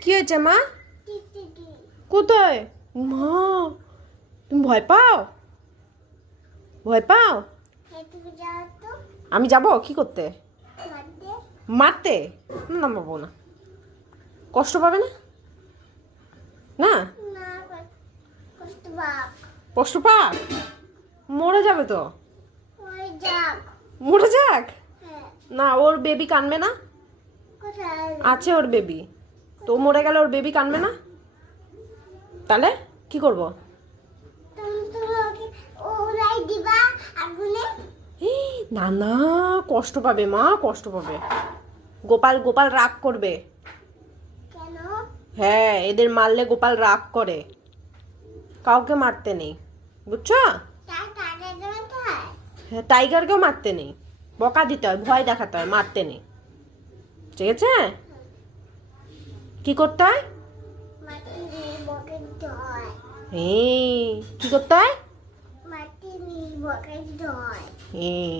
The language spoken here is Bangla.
কি হয়েছে মা? কোথায়? মা, তুমি ভয় পাও? ভয় পাও? আমি যাব কি করতে? মারতে? না বাবু না। কষ্ট পাবে না? না কষ্ট পাক, মরে যাবে তো। মরে যাক না, ওর বেবি কানবে না? আছে ওর বেবি, তো মরে গেলে ওর বেবি কানবে না? তাহলে কি করব? না না, কষ্ট পাবে মা, কষ্ট পাবে। গোপাল গোপাল রাগ করবে। হ্যাঁ, এদের মারলে গোপাল রাগ করে। কাউকে মারতে নেই, বুঝছো? হ্যাঁ, টাইগারকেও মারতে নেই, বকা দিতে হয়, ভয় দেখাতে হয়, মারতে নেই। ঠিক আছে? কি করতে হয়? হ্যাঁ, কি করতে হয়? হ্যাঁ।